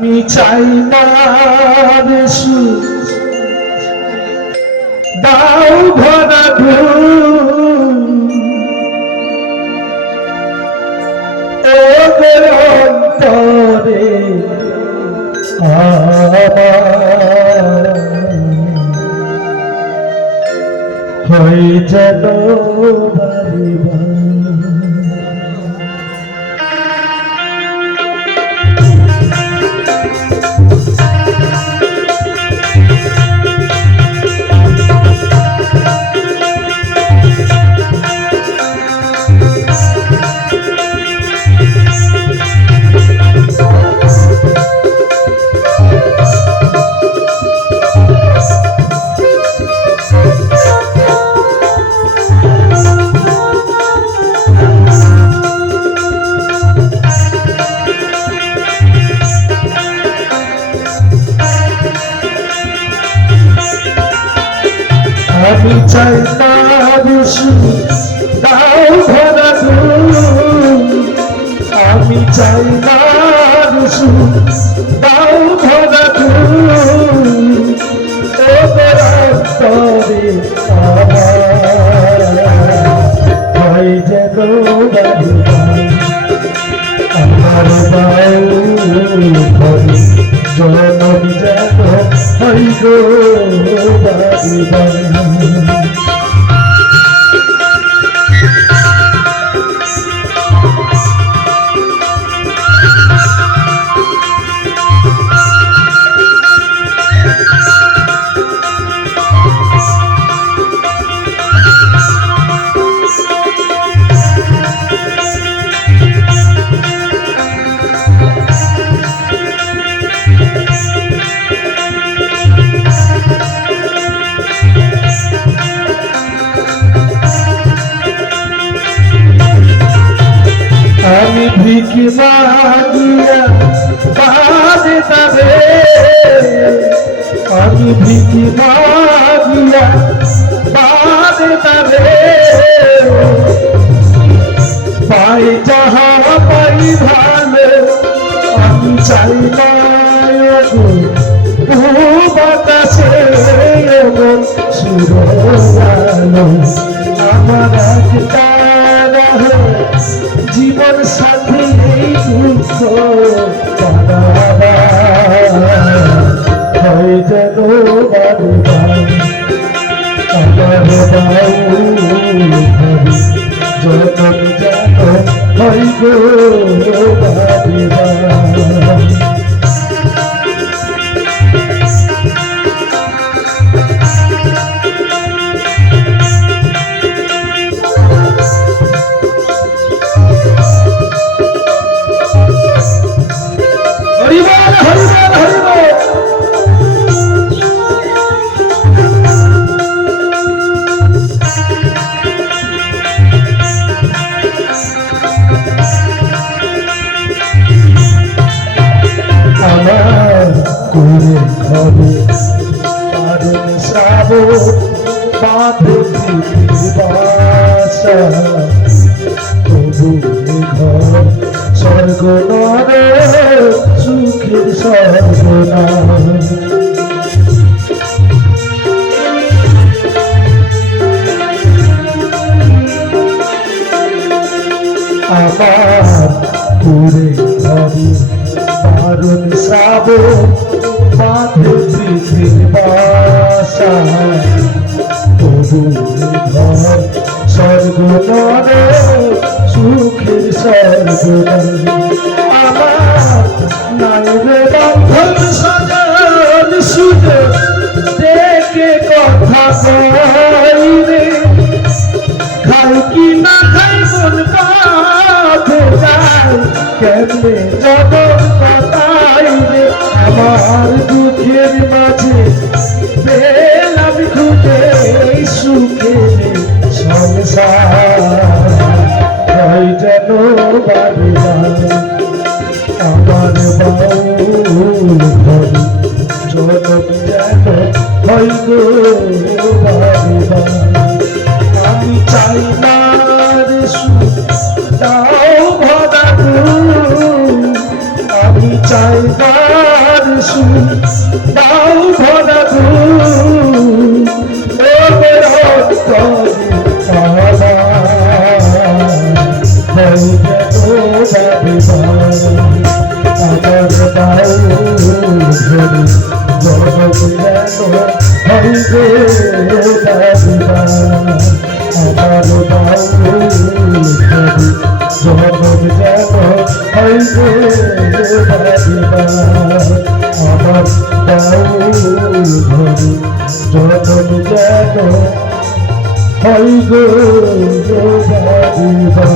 আমি চাই না বেশি দাও ভরা অন্তরে হয়ে যেন বাড়ি আমি চাই না বেশি দাও ভরা আমি চাই না বেশি দাও ওদের অন্তরে আমার। যেন। আমার ভরি জনম যেন হয় গো। বাড়ি আমি ভিকি মাগিয়া বাদে তবে আমি ভিকি মাগিয়া বাদে তবে পাই যাহা, পাই ভালে আমি চাই না বাতাসে আমার একটা জীবন সাথী এই হয় গো স্বর্গ সুখের স্বর্গনা আমার পুরে ঘরে দারুণ শ্রাবণ বাঁধে পৃথিবীর বাসা। স্বর্গ নরে সুখের স্বর্গনা আমার নাই রে বন্ধন কথাই আমার দুঃখের বাড়ি আমার বাউল ঘরে জনম যেন গো বাড়ি আমি চাই না রে দাও ভরা জগৎ যেন হইবে আমার বাউ ধরি জগৎ যেন হইবে দাদিবা